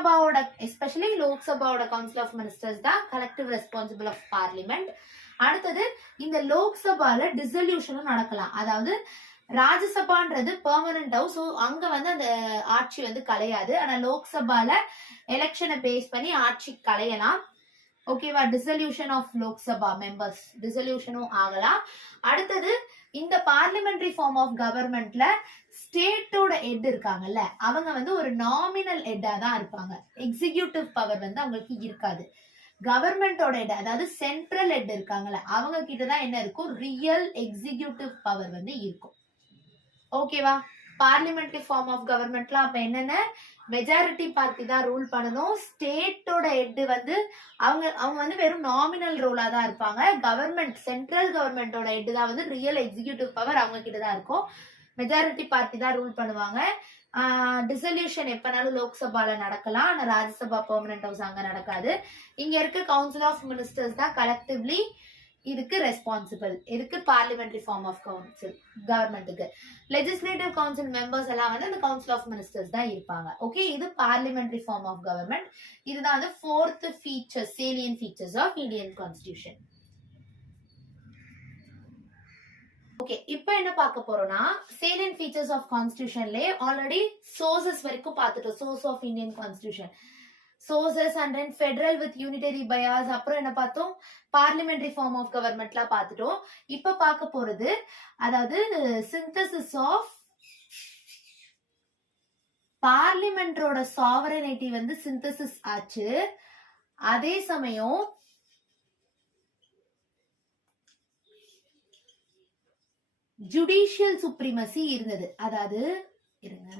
லோக்சபாவோட especially லோக்சபாவோட council of ministers தான் collective responsible of parliament. அடுத்தது இந்த லோக்சபால டிசல்யூஷனும் நடக்கலாம். அதாவது ராஜ்யசபான்றது பெர்மனன்ட் ஹவுஸ், அங்க வந்து அந்த ஆட்சி வந்து கலையாது. ஆனா லோக்சபால எலெக்ஷனை பேஸ் பண்ணி ஆட்சி கலையலாம். ஓகேவா? டிசல்யூஷன் ஆஃப் லோக்சபா மெம்பர்ஸ் டிசல்யூஷனும் ஆகலாம். அடுத்தது இந்த பார்லிமெண்டரி ஃபார்ம் ஆஃப் கவர்மெண்ட்ல ஸ்டேட்டோட ஹெட் இருக்காங்கல்ல, அவங்க வந்து ஒரு நாமினல் ஹெட்டா தான் இருப்பாங்க. எக்ஸிகியூட்டிவ் பவர் வந்து அவங்களுக்கு இருக்காது. கவர்மெண்டோட ஹெட் அதாவது சென்ட்ரல் ஹெட் இருக்காங்கல்ல, அவங்க கிட்டதான் என்ன இருக்கும், ரியல் எக்ஸிகியூட்டிவ் பவர் வந்து இருக்கும். ஓகேவா? பார்லிமெண்டரி ஃபார்ம் ஆஃப் கவர்மெண்ட்லாம் அப்ப என்னென்ன, மெஜாரிட்டி பார்ட்டி தான் ரூல் பண்ணணும். ஸ்டேட்டோட ஹெட் வந்து அவங்க வந்து வெறும் நாமினல் ரோலா தான் இருப்பாங்க. கவர்மெண்ட் சென்ட்ரல் கவர்மெண்டோட ஹெட் தான் வந்து ரியல் எக்ஸிகியூட்டிவ் பவர் அவங்க கிட்ட தான் இருக்கும். மெஜாரிட்டி பார்ட்டி தான் ரூல் பண்ணுவாங்க. டிசல்யூஷன் எப்பனாலும் லோக்சபால நடக்கலாம். ஆனா ராஜ்யசபா பெர்மனன்ட் ஹவுஸ் அங்க நடக்காது. இங்க இருக்க கவுன்சில் ஆஃப் மினிஸ்டர்ஸ் தான் கலெக்டிவ்லி இதுக்கு ரெஸ்பான்சிபிள். இதுக்கு பார்லிமெண்டரி ஃபார்ம் ஆஃப் கவுன்சில் கவர்மெண்ட்டுக்கு. லெஜிஸ்லேட்டிவ் கவுன்சில் மெம்பர்ஸ் எல்லாம் வந்து அந்த கவுன்சில் ஆஃப் மினிஸ்டர்ஸ் தான் இருப்பாங்க. ஓகே, இது பார்லிமெண்டரி ஃபார்ம் ஆஃப் கவர்மெண்ட். இதுதான் வந்து 4th feature, salient features of Indian constitution. Okay, இப்போ என்ன பார்க்க போறோம்னா சேலியன் ஃபீச்சர்ஸ் ஆஃப் கான்ஸ்டிடியூஷன்ல ஆல்ரெடி சோர்சஸ் வரைக்கும் பார்த்துட்டோம். Source of Indian constitution, sources and then federal with unitary bias, அப்புறம் என்ன பார்த்தோம், பார்லிமெண்டரி ஃபார்ம் ஆஃப் கவர்மெண்ட்லாம் பார்த்துட்டோம். இப்ப பார்க்க போறது அதாவது சிந்தசிஸ் ஆஃப் பார்லிமெண்டோட சாவரனிட்டி வந்து சிந்தசிஸ் ஆச்சு. அதே சமயம் ஜுடிஷியல் சுப்ரீமசி இருந்தது. அதாவது இருங்க,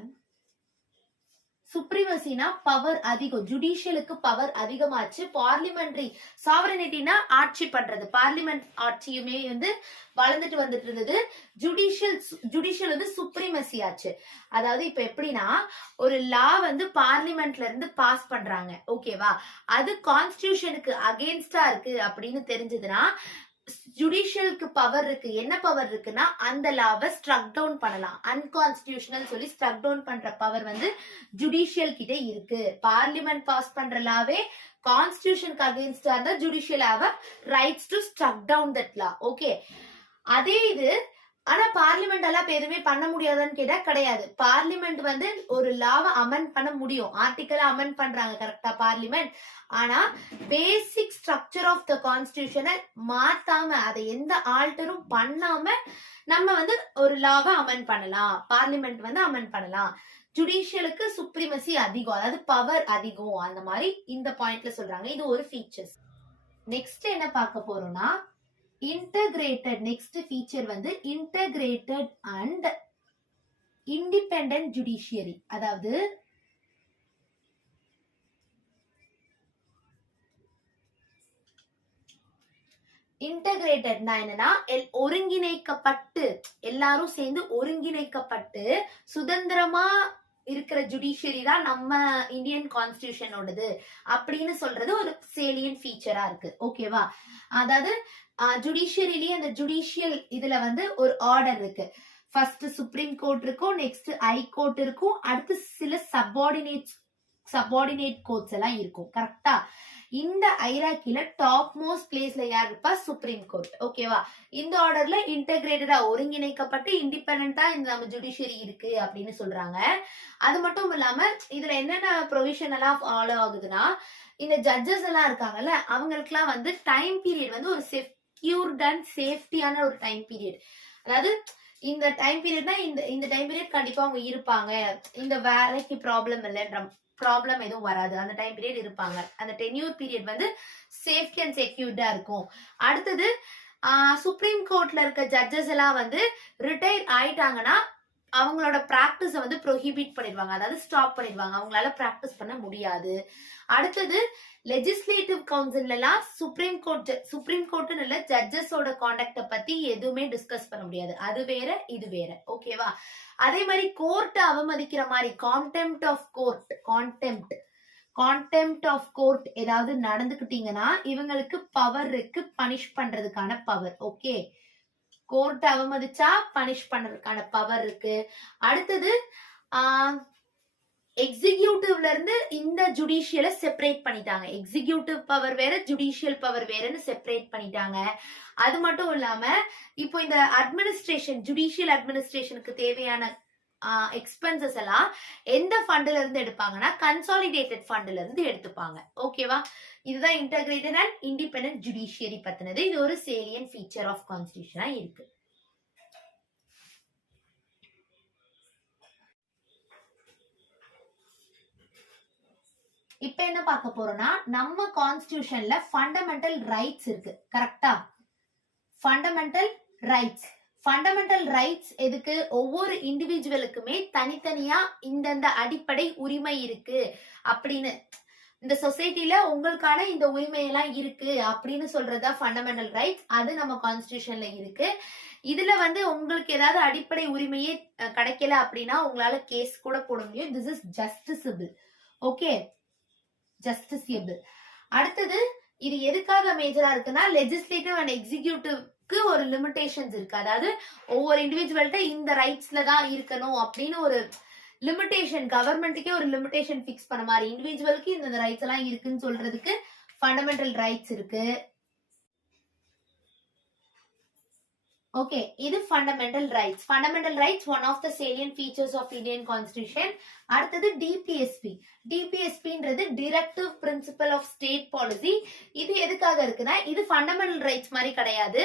சுப்ரீமசினா பவர் அதிகம், ஜுடிஷியலுக்கு பவர் அதிகமாச்சு. பார்லிமெண்டரி சாவரனிட்டினா ஆட்சி பண்றது, பார்லிமெண்ட் ஆட்சியுமே வந்து வளர்ந்துட்டு வந்துட்டு இருந்தது. ஜுடிஷியல் வந்து சுப்ரீமசி ஆச்சு. அதாவது இப்ப எப்படின்னா ஒரு லா வந்து பார்லிமெண்ட்ல இருந்து பாஸ் பண்றாங்க, ஓகேவா, அது கான்ஸ்டிடியூஷனுக்கு அகெயின்ஸ்டா இருக்கு அப்படின்னு தெரிஞ்சதுன்னா ஜுடிஷியலுக்கு பவர் இருக்கு. என்ன பவர் இருக்குன்னா அந்த லாவை ஸ்ட்ரக் டவுன் பண்ணலாம். அன்கான்ஸ்டிடியூஷனல் சொல்லி ஸ்ட்ரக் டவுன் பண்ற பவர் வந்து ஜுடிஷியல் கிட்ட இருக்கு. பார்லிமெண்ட் பாஸ் பண்ற லாவே கான்ஸ்டிடியூஷனுக்கு அகெயின்ஸ்டா இருந்தா judicial have rights to struck down that law. Okay, அதே இது ஆனா பார்லிமெண்ட் எல்லாம் எதுவுமே பண்ண முடியாதுன்னு கேட்டா கிடையாது. பார்லிமெண்ட் வந்து ஒரு லாவை அமெண்ட் பண்ண முடியும், ஆர்டிக்கலை அமெண்ட் பண்றாங்க கரெக்டா பார்லிமெண்ட். ஆனா பேசிக் ஸ்ட்ரக்சர் ஆஃப் த கான்ஸ்டிடியூஷனை மாத்தாம அதை எந்த ஆல்டரும் பண்ணாம நம்ம வந்து ஒரு லாவை அமெண்ட் பண்ணலாம், பார்லிமெண்ட் வந்து அமெண்ட் பண்ணலாம். ஜுடிஷியலுக்கு சுப்ரீமசி அதிகம், அதாவது பவர் அதிகம், அந்த மாதிரி இந்த பாயிண்ட்ல சொல்றாங்க. இது ஒரு ஃபீச்சர்ஸ். நெக்ஸ்ட் என்ன பார்க்க போறோம்னா இன்டகிரேட்டட். நெக்ஸ்ட் ஃபீச்சர் வந்து இன்டகிரேட்டட் அண்ட் இண்டிபெண்டன்ட் ஜுடிஷியரி. அதாவது இன்டகிரேட்டட்னா என்னன்னா ஒருங்கிணைக்கப்பட்டு, எல்லாரும் சேர்ந்து ஒருங்கிணைக்கப்பட்டு சுதந்திரமா இருக்கிற ஜுடிஷியரி தான் நம்ம இந்தியன் கான்ஸ்டிடியூஷனோடது அப்படின்னு சொல்றது ஒரு சேலியன் ஃபீச்சரா இருக்கு. ஓகேவா? அதாவது ஜுடிஷியரிலேயே அந்த ஜுடிஷியல் இதுல வந்து ஒரு ஆர்டர் இருக்கு. ஃபர்ஸ்ட் சுப்ரீம் கோர்ட் இருக்கும், நெக்ஸ்ட் ஹை கோர்ட் இருக்கும், அடுத்து சில சப்பார்டினேட் கோர்ட்ஸ் எல்லாம் இருக்கும். கரெக்டா? இந்த ஐராக்கில டாப் மோஸ்ட் பிளேஸ்ல யார் இருப்பா? Supreme court. ஓகேவா? இந்த ஆர்டர்ல இன்டகிரேட்டடா ஒருங்கிணைக்கப்பட்டு இண்டிபெண்டா இந்த நம்ம ஜுடிஷியரி இருக்கு அப்படின்னு சொல்றாங்க. அது மட்டும் இல்லாம இதுல என்னென்ன ப்ரொவிஷன் எல்லாம் ஃபாலோ ஆகுதுன்னா இந்த ஜட்ஜஸ் எல்லாம் இருக்காங்கல்ல, அவங்களுக்கு எல்லாம் வந்து டைம் பீரியட் வந்து ஒரு செக்யூர்ட் அண்ட் சேஃப்டியான ஒரு டைம் பீரியட். அதாவது இந்த டைம் பீரியட்னா இந்த டைம் பீரியட் கண்டிப்பா அவங்க இருப்பாங்க, இந்த வேலைக்கு ப்ராப்ளம் இல்லைன்ற ப்ராப்ளம் எதுவும் வராது, அந்த டைம் பீரியட் இருப்பாங்க. அந்த டென்யூர் பீரியட் வந்து சேஃப்டி அண்ட் செக்யூர்டா இருக்கும். அடுத்தது சுப்ரீம் கோர்ட்ல இருக்க ஜட்ஜஸ் எல்லாம் வந்து ரிட்டையர் ஆயிட்டாங்கன்னா அவங்களோட பிராக்டிஸ வந்து ப்ரோஹிபிட் பண்ணிடுவாங்க, அதாவது ஸ்டாப் பண்ணிடுவாங்க, அவங்களால பிராக்டிஸ் பண்ண முடியாது. அடுத்தது லெஜிஸ்லேட்டிவ் கவுன்சில் எல்லாம் சுப்ரீம் கோர்ட்னு இல்ல, ஜட்ஜஸோட கான்டக்ட பத்தி எதுவுமே டிஸ்கஸ் பண்ண முடியாது. அது வேற இது வேற. ஓகேவா? அதே மாதிரி கோர்ட் அவமதிக்கிற மாதிரி கான்டெம்ப்ட் ஆஃப் கோர்ட் ஏதாவது நடந்துக்கிட்டீங்கன்னா இவங்களுக்கு பவர் இருக்கு பனிஷ் பண்றதுக்கான பவர். ஓகே, கோர்ட் அவமதிச்சா பனிஷ் பண்றதுக்கான பவர் இருக்கு. அடுத்தது எக்ஸிகியூட்டிவ்ல இருந்து இந்த ஜுடிஷியல செப்பரேட் பண்ணிட்டாங்க. எக்ஸிகியூட்டிவ் பவர் வேற, ஜுடிஷியல் பவர் வேறன்னு செப்பரேட் பண்ணிட்டாங்க. அது மட்டும் இல்லாம இப்போ இந்த அட்மினிஸ்ட்ரேஷன், ஜுடிஷியல் அட்மினிஸ்ட்ரேஷனுக்கு தேவையான எக்ஸ்பென்சஸ் எல்லாம் எந்த ஃபண்ட்ல இருந்து எடுப்பாங்கன்னா கன்சாலிடேட்டட் ஃபண்ட்ல இருந்து எடுத்துப்பாங்க. ஓகேவா? இதுதான் இன்டகிரேட்டட் அண்ட் இண்டிபெண்டன்ட் ஜுடிஷியரி பத்தினது. இது ஒரு சேலியன் ஃபீச்சர் ஆஃப் கான்ஸ்டிடியூஷனா இருக்கு. இப்ப என்ன பார்க்க போறோம்னா, நம்ம கான்ஸ்டிடியூஷன்ல ஃபண்டமெண்டல் ரைட்ஸ் இருக்கு. கரெக்டா? Fundamental rights. ஃபண்டமெண்டல் ரைட்ஸ் எதுக்கு? ஒவ்வொரு இண்டிவிஜுவலுக்குமே தனித்தனியா இந்தந்த அடிப்படை உரிமை இருக்கு அப்படின்னு, இந்த சொசைட்டில உங்களுக்கான இந்த உரிமை எல்லாம் இருக்கு அப்படின்னு சொல்றதா ஃபண்டமெண்டல் ரைட்ஸ். அது நம்ம கான்ஸ்டிடியூஷன்ல இருக்கு. இதுல உங்களுக்கு ஏதாவது அடிப்படை உரிமையே கிடைக்கல அப்படின்னா உங்களால கேஸ் கூட போட முடியும். This is justiciable. Okay, justiciable. அடுத்தது இது எதுக்காக மேஜரா இருக்குன்னா, லெஜிஸ்லேட்டிவ் அண்ட் எக்ஸிகியூட்டிவ்க்கு ஒரு லிமிடேஷன்ஸ் இருக்கு. அதாவது ஒவ்வொரு இண்டிவிஜுவல்கிட்ட இந்த ரைட்ஸ்ல தான் இருக்கணும் அப்படின்னு ஒரு லிமிடேஷன், கவர்மெண்ட்டுக்கே ஒரு லிமிடேஷன் பிக்ஸ் பண்ண மாதிரி, இண்டிவிஜுவலுக்கு இந்த ரைட்ஸ் எல்லாம் இருக்குன்னு சொல்றதுக்கு ஃபண்டமெண்டல் ரைட்ஸ் இருக்கு. ஓகே, இது fundamental rights. Fundamental rights one of the salient features of Indian Constitution. அடுத்தது டிபிஎஸ்பி. டிபிஎஸ்பின்றது directive principle of state policy. இது எதுக்காக இருக்குன்னா, இது ஃபண்டமெண்டல் ரைட்ஸ் மாதிரி கிடையாது.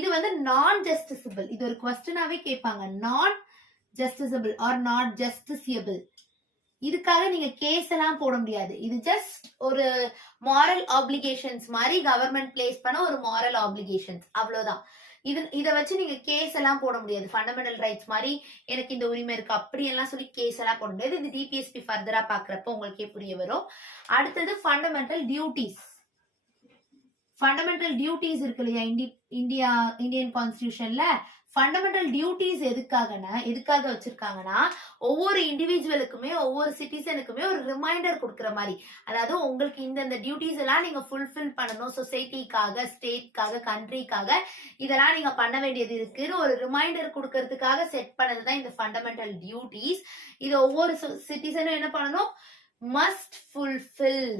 இது நான் ஜஸ்டிசபிள். இது ஒரு क्वेश्चनாவே கேட்பாங்க. நான் ஜஸ்டிசபிள் ஆர் நாட் ஜஸ்டிசியபிள். இதுக்காக நீங்க கேஸ் எல்லாம் போட முடியாது. இது ஜஸ்ட் ஒரு மாரல் ஆப்ளிகேஷன்ஸ் மாதிரி கவர்மெண்ட் பிளேஸ் பண்ண ஒரு மாரல் ஆப்ளிகேஷன்ஸ், அவ்வளவுதான். இத வச்சு நீங்க கேஸ் எல்லாம் போட முடியாது. ஃபண்டமெண்டல் ரைட்ஸ் மாதிரி எனக்கு இந்த உரிமை இருக்கு அப்படி எல்லாம் சொல்லி கேஸ் எல்லாம் போட முடியாது. இது டிபிஎஸ்பி ஃபர்தரா பாக்குறப்ப உங்களுக்கே புரிய வரும். அடுத்தது ஃபண்டமெண்டல் டியூட்டிஸ். ஃபண்டமெண்டல் டியூட்டிஸ் இருக்கு இல்லையா இந்தியன் கான்ஸ்டிடியூஷன்ல. ஃபண்டமெண்டல் டியூட்டிஸ் எதுக்காக வச்சிருக்காங்கன்னா, ஒவ்வொரு இண்டிவிஜுவலுக்குமே ஒவ்வொரு சிட்டிசனுக்குமே ஒரு ரிமைண்டர் கொடுக்குற மாதிரி. அதாவது உங்களுக்கு இந்த டியூட்டிஸ் எல்லாம் நீங்க ஃபுல்ஃபில் பண்ணணும், சொசைட்டிக்காக, ஸ்டேட்காக, கண்ட்ரிக்காக இதெல்லாம் நீங்க பண்ண வேண்டியது இருக்குன்னு ஒரு ரிமைண்டர் கொடுக்கறதுக்காக செட் பண்ணதுதான் இந்த ஃபண்டமெண்டல் டியூட்டிஸ். இது ஒவ்வொரு சிட்டிசனும் என்ன பண்ணணும்? Must fulfil.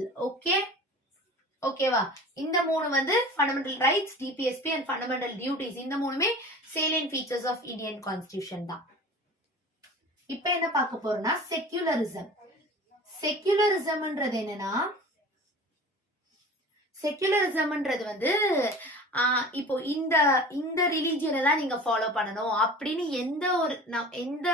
ஓகேவா? இந்த மூணு fundamental rights, DPSP and fundamental duties. இந்த மூணுமே salient features of Indian Constitution தான். இப்ப என்ன பார்க்க போறோம்னா, செக்யூலரிசம். செக்யூலரிசம்ன்றது என்னன்னா, செக்யூலரிசம்ன்றது இப்போ இந்த ரிலீஜியனை தான் நீங்க ஃபாலோ பண்ணணும் அப்படின்னு எந்த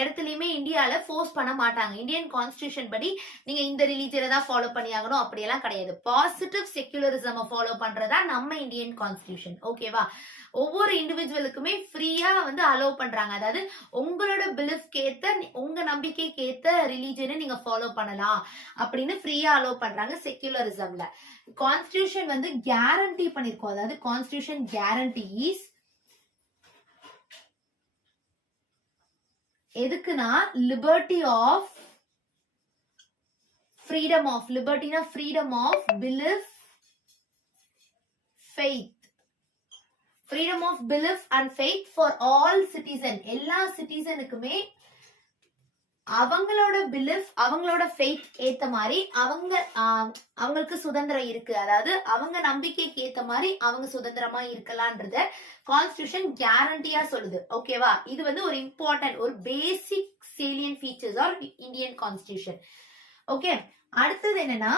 இடத்துலயுமே இந்தியால ஃபோர்ஸ் பண்ண மாட்டாங்க. இந்தியன் கான்ஸ்டிடியூஷன் படி நீங்க இந்த ரிலீஜியனை தான் ஃபாலோ பண்ணி ஆகணும் அப்படியெல்லாம் கிடையாது. பாசிட்டிவ் செக்யூலரிசம் ஃபாலோ பண்றதா நம்ம இந்தியன் கான்ஸ்டிடியூஷன். ஓகேவா? ஒவ்வொரு இண்டிவிஜுவலுக்குமே ஃப்ரீயா அலோவ் பண்றாங்க. அதாவது உங்களோட பிலீஃப்க்கு ஏத்த, உங்க நம்பிக்கைக்கு ஏத்த ரிலீஜியனை நீங்க ஃபாலோ பண்ணலாம் அப்படின்னு ஃப்ரீயா அலோவ் பண்றாங்க செக்யூலரிசம்ல. கான்ஸ்டிடியூஷன் கேரண்டி பண்ணிருக்கோம். அதாவது கான்ஸ்டிடியூஷன் கேரண்டீஸ் எதுக்குன்னா, லிபர்ட்டி ஆஃப் ஃப்ரீடம் ஆஃப், லிபர்ட்டினா freedom of belief, faith, freedom of belief and faith for all citizen. எல்லா சிட்டிசனுக்குமே அவங்களோட பிலீஃப், அவங்களோட ஃபெய்த் ஏத்த மாதிரி அவங்களுக்கு சுதந்திரம் இருக்கு. அதாவது அவங்க நம்பிக்கைக்கு ஏத்த மாதிரி அவங்க சுதந்திரமா இருக்கலாம்ன்றத கான்ஸ்டிடியூஷன் கேரண்டியா சொல்லுது. ஓகேவா? இது ஒரு இம்பார்ட்டன்ட், ஒரு basic salient features of Indian constitution. Okay, அடுத்தது என்னன்னா,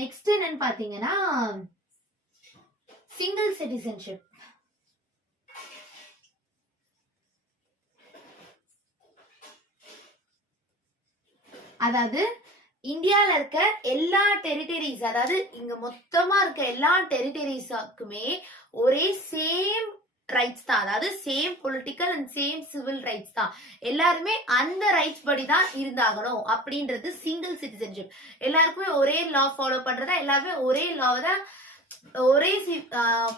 நெக்ஸ்ட் என்னன்னு பாத்தீங்கன்னா, சிங்கிள் சிட்டிசன்ஷிப். அதாவது இந்தியால இருக்க எல்லா டெரிட்டரிஸ், அதாவது இங்க மொத்தமா இருக்க எல்லா டெரிட்டரிஸுக்குமே ஒரே சேம் ரைட்ஸ் தான். அதாவது same political and same civil rights தான். எல்லாருமே அந்த ரைட்ஸ் படி தான் இருந்தாகணும் அப்படின்றது சிங்கிள் சிட்டிசன்ஷிப். எல்லாருக்குமே ஒரே லா ஃபாலோ பண்றதா, எல்லாருமே ஒரே லாவை தான், ஒரே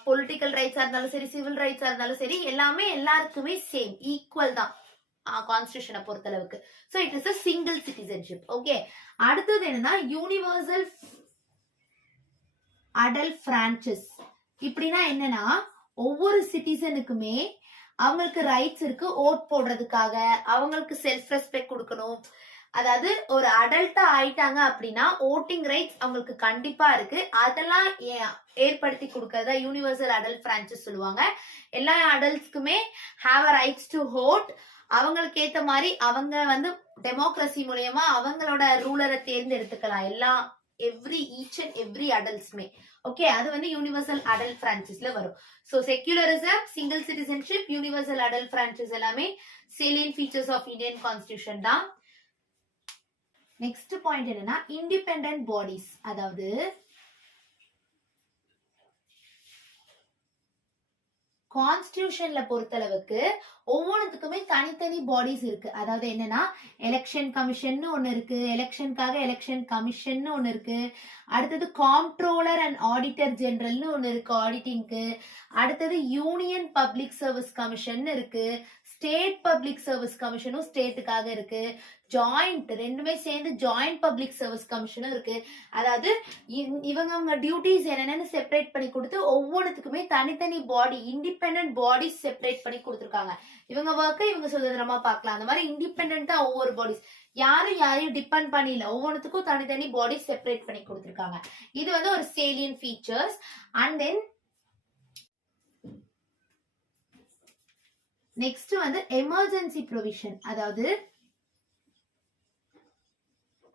பொலிட்டிக்கல் ரைட்ஸா இருந்தாலும் சரி, சிவில் ரைட்ஸா இருந்தாலும் சரி, எல்லாமே எல்லாருக்குமே சேம், ஈக்குவல் தான் கான்ஸ்டிடியூஷனை பொறுத்தளவுக்கு. So it is a single citizenship. Okay, அடுத்தது என்னன்னா, யூனிவர்சல் அடல்ட் பிரான்ச்சஸ். இப்படின்னா என்னன்னா ஒவ்வொரு சிட்டிசனுக்குமே அவங்களுக்கு ரைட்ஸ் இருக்கு ஓட் போடுறதுக்காக, அவங்களுக்கு செல்ஃப் ரெஸ்பெக்ட் கொடுக்கணும். அதாவது ஒரு அடல்ட்டா ஆயிட்டாங்க அப்படின்னா ஓட்டிங் ரைட்ஸ் அவங்களுக்கு கண்டிப்பா இருக்கு. அதெல்லாம் ஏற்படுத்தி கொடுக்கறதா யூனிவர்சல் அடல்ட் பிரான்ச்சஸ் சொல்லுவாங்க. எல்லா அடல்ட்ஸ்க்குமே have a rights to vote. அவங்களுக்கு ஏத்த மாதிரி அவங்க வந்து டெமோக்ரஸி மூலயமா அவங்களோட ரூலரை தேர்ந்தெடுத்துக்கலாம். ஈச் அண்ட் எவ்ரி அடல்ட்ஸ்மே. ஓகே, அது வந்து யூனிவர்சல் அடல்ட் பிரான்ச்சஸ்ல வரும். So secularism, single citizenship, universal adult franchise எல்லாமே salient features of Indian constitution தான். நெக்ஸ்ட் பாயிண்ட் என்னன்னா இண்டிபெண்டன்ட் பாடிஸ். அதாவது கான்ஸ்டிடியூஷன்ல பொறுத்தளவுக்கு ஒவ்வொன்றுத்துக்குமே தனித்தனி பாடிஸ் இருக்கு. அதாவது என்னன்னா எலெக்ஷன் கமிஷன் ஒன்னு இருக்கு, எலெக்ஷனுக்காக எலெக்ஷன் கமிஷன் ஒன்னு இருக்கு. அடுத்தது காம்ப்ட்ரோலர் அண்ட் ஆடிட்டர் ஜெனரல்னு ஒன்னு இருக்கு ஆடிட்டிங்க்கு. அடுத்தது யூனியன் பப்ளிக் சர்வீஸ் கமிஷன் இருக்கு. ஸ்டேட் பப்ளிக் சர்வீஸ் கமிஷனும் ஸ்டேட்டுக்காக இருக்கு. ஜாயிண்ட் ரெண்டுமே சேர்ந்து ஜாயிண்ட் பப்ளிக் சர்வீஸ் கமிஷனும் இருக்கு. அதாவது இவங்க டியூட்டிஸ் என்னென்னு செப்பரேட் பண்ணி கொடுத்து ஒவ்வொன்றுத்துக்குமே தனித்தனி பாடி, இண்டிபெண்டன்ட் பாடிஸ் செப்பரேட் பண்ணி கொடுத்துருக்காங்க. இவங்க ஒர்க்கை இவங்க சுதந்திரமா பார்க்கலாம். அந்த மாதிரி இண்டிபெண்டா ஒவ்வொரு பாடிஸ், யாரையும் டிபெண்ட் பண்ணல, ஒவ்வொன்றுத்துக்கும் தனித்தனி பாடிஸ் செப்பரேட் பண்ணி கொடுத்துருக்காங்க. இது வந்து ஒரு salient features. And then next வந்து எமர்ஜென்சி ப்ரொவிஷன். அதாவது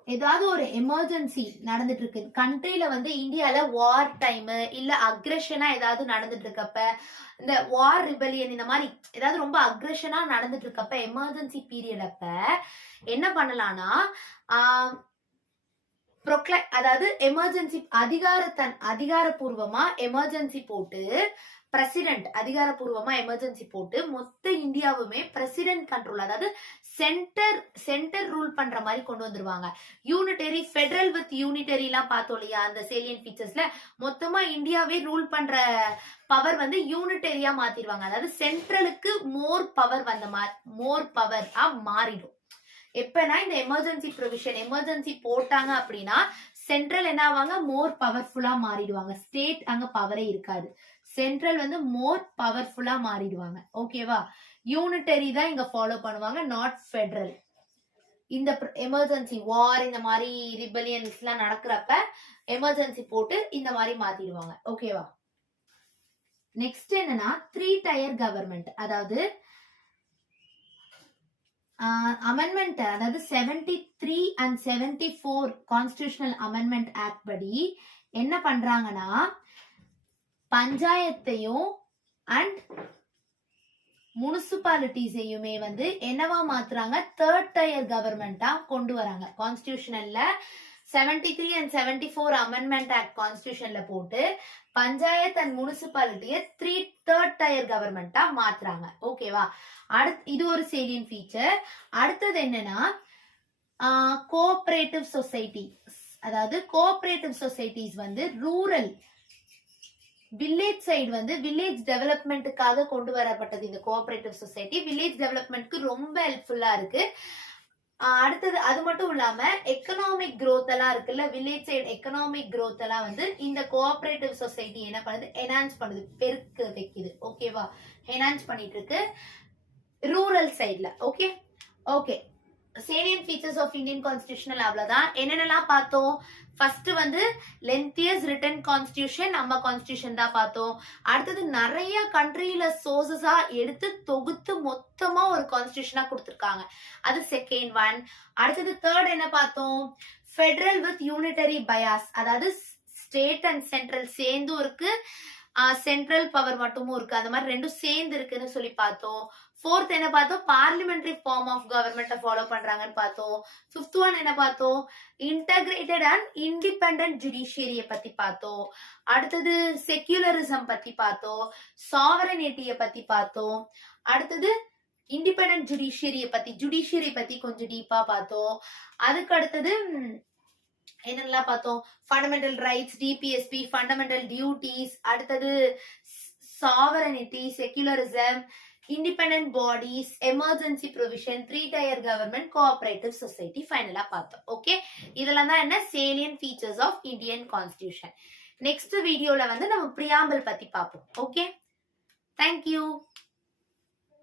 ஏதாவது ஒரு எமர்ஜென்சி நடந்துட்டு இருக்கு கண்ட்ரில, வந்து இந்தியால வார் டைம் இல்ல அக்ரெஷனா ஏதாவது நடந்துட்டு இருக்கப்ப, இந்த வார் ரிபெலியன் இந்த மாதிரி ஏதாவது ரொம்ப அக்ரெஷனா நடந்துட்டு இருக்கப்ப, எமர்ஜென்சி பீரியட் அப்ப என்ன பண்ணலாம்னா அதாவது எமர்ஜென்சி அதிகாரப்பூர்வமா எமர்ஜென்சி போட்டு, பிரசிடென்ட் அதிகாரப்பூர்வமா எமர்ஜென்சி போட்டு மொத்த இந்தியாவுமே பிரசிடென்ட் கண்ட்ரோல், அதாவது சென்டர் ரூல் பண்ற மாதிரி கொண்டு வந்துருவாங்க. யூனிட்டரி, ஃபெடரல் வித் யூனிட்டரி எல்லாம் பார்த்தோம் இல்லையா அந்த சேலியன் ஃபீச்சர்ஸ்ல. மொத்தமா இந்தியாவே ரூல் பண்ற பவர் வந்து யூனிட்டரியா மாத்திடுவாங்க. அதாவது சென்ட்ரலுக்கு மோர் பவர் மாறிடும். எப்பனா இந்த எமர்ஜென்சி ப்ரொவிஷன் எமர்ஜென்சி போட்டாங்க அப்படின்னா சென்ட்ரல் என்ன ஆவாங்க, மோர் பவர்ஃபுல்லா மாறிடுவாங்க. ஸ்டேட் அங்க பவரே இருக்காது, சென்ட்ரல் வந்து மோர் பவர்ஃபுல்லா மாறிடுவாங்க. ஓகேவா? யூனிட்டரி தான் இங்க ஃபாலோ பண்ணுவாங்க, நாட் ஃபெடரல். இந்த எமர்ஜென்சி வார் இந்த மாதிரி ரிபெலியன்ஸ் எல்லாம் நடக்கிறப்ப எமர்ஜென்சி போட்டு இந்த மாதிரி மாத்திடுவாங்க. ஓகேவா? நெக்ஸ்ட் என்னன்னா 3 tier கவர்மெண்ட். அதாவது அமெண்ட்மெண்ட், அதாவது 73 and 74 கான்ஸ்டிடியூஷனல் அமெண்ட்மெண்ட் ஆக்ட் படி என்ன பண்றாங்கன்னா பஞ்சாயத்தையும் அண்ட் முனிசிபாலிட்டிஸையுமே வந்து என்னவா மாத்துறாங்க, 3rd tier கவர்மெண்டா கொண்டு வராங்க. கான்ஸ்டிடியூஷன்ல 73 and 74 அமெண்ட்மெண்ட் ஆக்ட் கான்ஸ்டிடியூஷன்ல போட்டு பஞ்சாயத்து அண்ட் முனிசிபாலிட்டியை 3rd tier கவர்மெண்டா மாத்துறாங்க. ஓகேவா? இது ஒரு சேலியன் ஃபீச்சர். அடுத்தது என்னன்னா கோஆபரேட்டிவ் சொசைட்டி. அதாவது கோஆபரேட்டிவ் சொசைட்டிஸ் வந்து ரூரல் வில்லேஜ் சைடு வந்து வில்லேஜ் டெவலப்மெண்ட்டுக்காக கொண்டு வரப்பட்டது இந்த கோஆபரேட்டிவ் சொசைட்டி. வில்லேஜ் டெவலப்மெண்ட்க்கு ரொம்ப ஹெல்ப்ஃபுல்லா இருக்கு. அடுத்தது அது மட்டும் இல்லாம எக்கனாமிக் growth எல்லாம் இருக்குல்ல, வில்லேஜ் சைடு எக்கனாமிக் growth எல்லாம் வந்து இந்த கோஆபரேட்டிவ் சொசைட்டி என்ன பண்ணுது, என்ஹான்ஸ் பண்ணுது, பெருக்க வைக்குது. ஓகேவா? என்ஹான்ஸ் பண்ணிட்டு இருக்கு ரூரல் சைட்ல. Okay okay salient features of Indian constitutional அவ்வளவுதான். என்னென்னலாம் பார்த்தோம்? ஃபர்ஸ்ட் வந்து லென்த்தியஸ்ட் ரிட்டன் கான்ஸ்டிடியூஷன் நம்ம கான்ஸ்டிடியூஷன் தான் பார்த்தோம். அடுத்தது நிறைய கண்ட்ரியில சோர்சஸா எடுத்து தொகுத்து மொத்தமா ஒரு கான்ஸ்டிடியூஷனா கொடுத்துருக்காங்க, அது செகண்ட் ஒன். அடுத்தது தேர்ட் என்ன பார்த்தோம், ஃபெடரல் வித் யூனிட்டரி பயாஸ். அதாவது ஸ்டேட் அண்ட் சென்ட்ரல் சேர்ந்தும் இருக்கு, சென்ட்ரல் பவர் மட்டுமும் இருக்கு, அந்த மாதிரி ரெண்டும் சேர்ந்து இருக்குன்னு சொல்லி பார்த்தோம். ஃபோர்த் என்ன பார்த்தோம், பார்லிமெண்டரி ஃபார்ம் ஆஃப் கவர்மெண்ட்டை ஃபாலோ பண்றாங்கன்னு பார்த்தோம். ஃபிஃப்த் ஒன் என்ன பார்த்தோம், இன்டகிரேட்டட் அண்ட் இண்டிபெண்டன்ட் ஜுடிஷியரிய பத்தி பார்த்தோம். அடுத்தது செக்யூலரிசம் பத்தி பார்த்தோம், சாவரனிட்டியை பத்தி பார்த்தோம். அடுத்தது இண்டிபெண்டன்ட் ஜுடிஷியரி பத்தி கொஞ்சம் டீப்பா பார்த்தோம். அதுக்கு அடுத்தது என்னெல்லாம் பார்த்தோம், fundamental rights, DPSP, fundamental duties, அடுத்தது sovereignty, secularism, independent bodies, emergency provision, 3 tier government, cooperative society ஃபைனலா பார்த்தோம். ஓகே, இதெல்லாம் தான் என்ன salient features of Indian constitution. Next வீடியோல வந்து நம்ம பிரியாம்பிள் பத்தி பார்ப்போம். Okay, thank you.